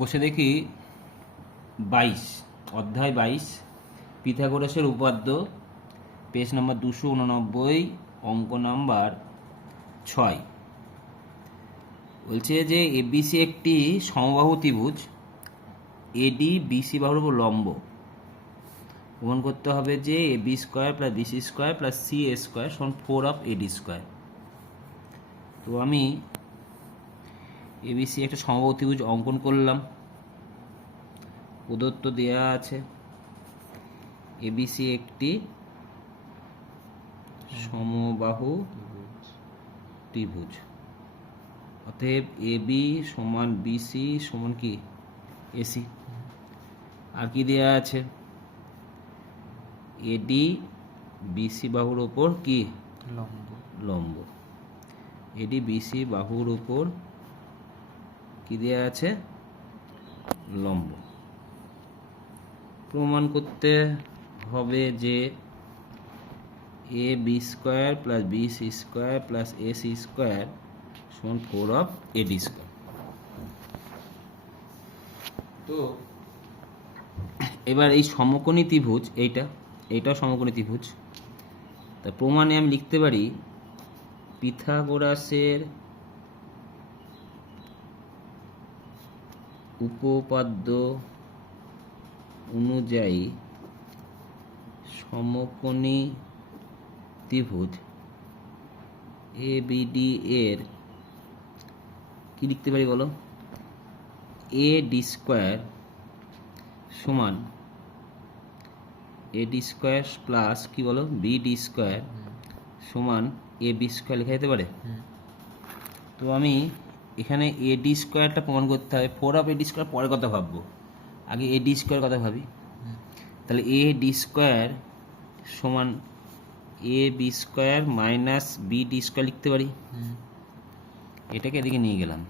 কোষে দেখি বাইশ, অধ্যায় বাইশ, পিথাগোরাসের উপাদ্য পেজ নম্বর দুশো উননব্বই, অঙ্ক নাম্বার ছয়। বলছে যে এবিসি একটি সমবাহু ত্রিভুজ এডি বিসি বাহুর উপর লম্ব। প্রমাণ করতে হবে যে A B square plus BC square plus C A square সমান ফোর অফ এডি স্কোয়ার তো আমি এবিসি একটা সমবাহু ত্রিভুজ অঙ্কন করলাম। প্রদত্ত দেয়া আছে এবিসি একটি সমবাহু ত্রিভুজ। অতএব এবি সমান বিসি সমান কি? এসি আর কি দেয়া আছে? এডি বিসি বাহুর ওপর কি? লম্ব। লম্ব। এডি বিসি বাহুর উপর কি দেয়া আছে? লম্ব। প্রমাণ করতে হবে যে A B square plus B C square plus A C square সমান ফোর অফ এডি স্কোয়ার। তো এবার এই সমকোণী ত্রিভুজ, এইটা, এইটাও সমকোণী ত্রিভুজ। তা প্রমাণে আমি লিখতে পারি, পিথাগোরাসের উপপাদ্য অনুযায়ী সমকোণী ত্রিভুজ এ বিডি এর কি লিখতে পারি বলো? এ ডি স্কোয়ার সমান এ ডি স্কোয়ার প্লাস কি বলো? বি ডি স্কোয়ার সমান এ বি স্কোয়ার লেখা যেতে পারে? তো আমি এখানে এ ডি স্কোয়ারটা প্রমাণ করতে হবে। Four of A D square পরে কথা ভাববো। আগে এ ডি স্কোয়ার কথা ভাবি। তাহলে এ ডি স্কোয়ার সমান A B square minus B D square লিখতে পারি। এটাকে এদিকে নিয়ে গেলাম।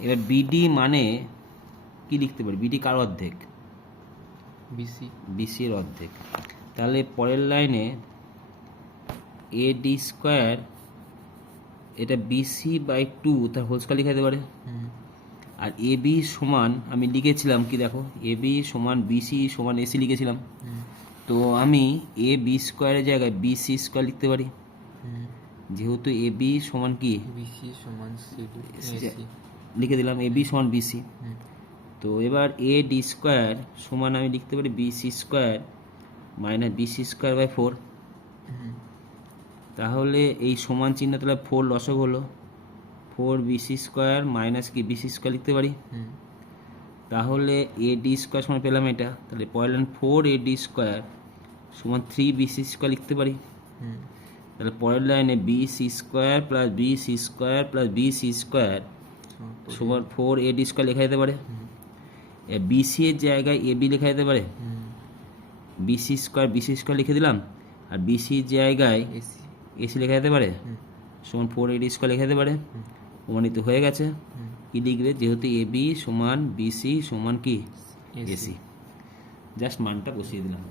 এবার বিডি মানে কি লিখতে পারি? বিডি কার অর্ধেক? বিসি বিসির অর্ধেক। তাহলে পরের লাইনে এ ডি স্কোয়ার এটা বিসি বাই টু তার হোল স্কোয়ার লেখা যেতে পারে। আর এ বি সমান আমি লিখেছিলাম কি দেখো? এ বি সমান বিসি সমান এসি লিখেছিলাম। তো আমি এ বি স্কোয়ারের জায়গায় বিসি স্কোয়ার লিখতে পারি। যেহেতু এ বি সমান কি? লিখে দিলাম এ বি সমান বিসি তো এবার এ ডি স্কোয়ার সমান আমি লিখতে পারি BC square minus BC square by four তাহলে এই সমান চিহ্ন তাহলে ফোর লসক হলো ফোর বিসি স্কোয়ার মাইনাস কি বিসি স্কোয়ার লিখতে পারি তাহলে এ ডি স্কোয়ার সমান পেলাম এটা তাহলে পয়ের ফোর এ ডি স্কোয়ার সমান থ্রি বিসি স্কোয়ার লিখতে পারি তাহলে পরের লাইনে B C square plus B C square plus B C square সমান ফোর এ ডি স্কোয়ার লেখা যেতে পারে বিসি এর জায়গায় এ বি লেখা যেতে পারে বিসি স্কোয়ার বিসি স্কোয়ার লিখে দিলাম আর বিসির জায়গায় এসি এসি লেখা যেতে পারে? সমান ফোর এ ডি স্কোয়ার লেখা যেতে পারে? প্রমাণিত হয়ে গেছে। কি লিখবে যেহেতু এ বি সমান বিসি সমান কি? এসি জাস্ট মানটা বসিয়ে দিলাম।